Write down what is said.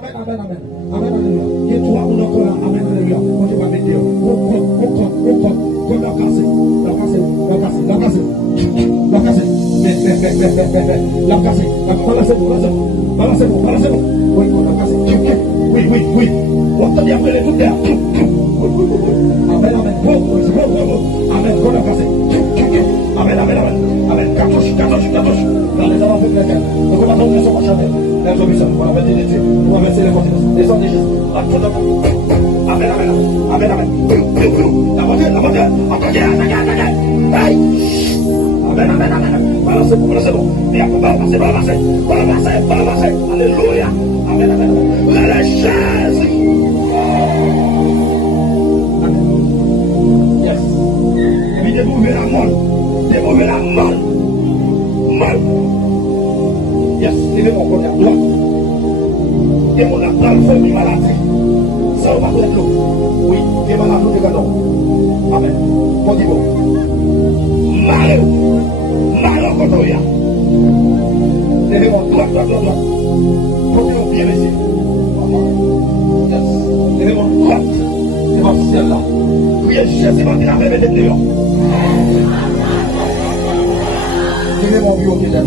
Amen, amen, amen. Amen, alléluia. Et toi, on encore là. Amen, alléluia. On te va mettre dehors. Oui, oui, oui. On te dit après les coups d'air. Amen, amen. Amen, qu'on a cassé. Amen, amen, amen. Amen. Cartouche. Dans les avant avec lesquels nous commençons de son chanter. Les commissions, on va mettre les dieux, on va mettre les continences. Les sons des Jésus. Amen, amen, amen, amen. La moitié. Attendez. Aïe. Amen, amen, amen. Balancez. Bien, balancez. Alléluia. Amen, amen. Les chaises. Yes. Oui, démouvez la mort. Mal. Yes, levez mon corps à droite. Et mon apprend le fond du maladie. Ça va pas être l'eau. Oui, et malade de gardons. Amen. Bon dit bon. Mal quand on y a. Levez mon droite. Continuez bien ici. Yes. Levez mon droite. Et mon ciel là. Priez Jésus, va dire la même dehors. Levez mon bureau qui est là.